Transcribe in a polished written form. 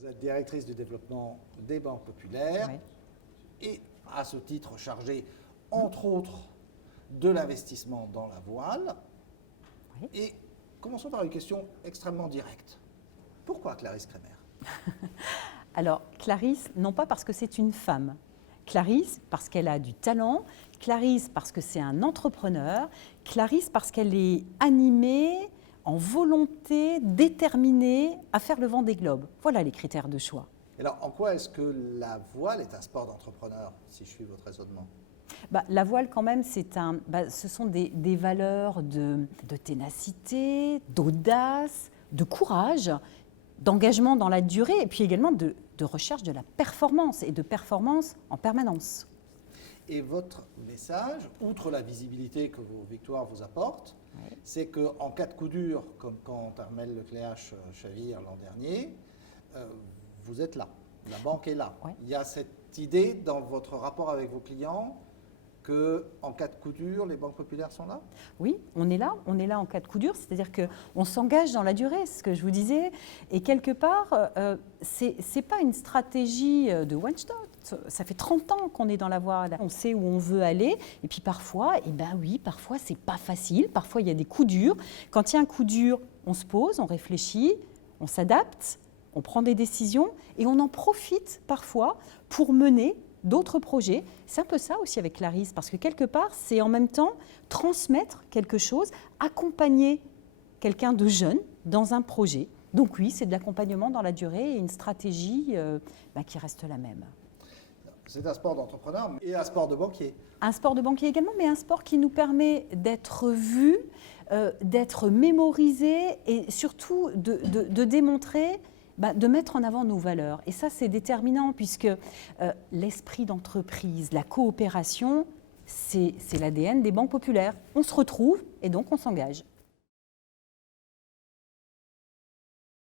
Vous êtes directrice du développement des banques populaires et à ce titre chargée, entre autres, de l'investissement dans la voile. Et commençons par une question extrêmement directe. Pourquoi Clarisse Kremer? Alors, Clarisse, non pas parce que c'est une femme. Clarisse, parce qu'elle a du talent. Clarisse, parce que c'est un entrepreneur. Clarisse, parce qu'elle est animée, en volonté, déterminée à faire le vent des globes. Voilà les critères de choix. Alors, en quoi est-ce que la voile est un sport d'entrepreneur, si je suis votre raisonnement? La voile, quand même, ce sont des valeurs de ténacité, d'audace, de courage, d'engagement dans la durée et puis également de recherche de la performance et de performance en permanence. Et votre message, outre la visibilité que vos victoires vous apportent, c'est qu'en cas de coup dur, comme quand Armelle Lecléache chavire l'an dernier, vous êtes là, la banque est là. Il y a cette idée dans votre rapport avec vos clients qu'en cas de coup dur, les banques populaires sont là? Oui, on est là en cas de coup dur, c'est-à-dire qu'on s'engage dans la durée, c'est ce que je vous disais, et quelque part, c'est pas une stratégie de one shot. Ça fait 30 ans qu'on est dans la voie, on sait où on veut aller, et puis parfois, parfois c'est pas facile, parfois il y a des coups durs. Quand il y a un coup dur, on se pose, on réfléchit, on s'adapte, on prend des décisions, et on en profite parfois pour mener d'autres projets. C'est un peu ça aussi avec Clarisse, parce que quelque part, c'est en même temps transmettre quelque chose, accompagner quelqu'un de jeune dans un projet. Donc oui, c'est de l'accompagnement dans la durée et une stratégie qui reste la même. C'est un sport d'entrepreneur et un sport de banquier. Un sport de banquier également, mais un sport qui nous permet d'être vu, d'être mémorisé et surtout de démontrer, de mettre en avant nos valeurs. Et ça, c'est déterminant puisque l'esprit d'entreprise, la coopération, c'est l'ADN des banques populaires. On se retrouve et donc on s'engage.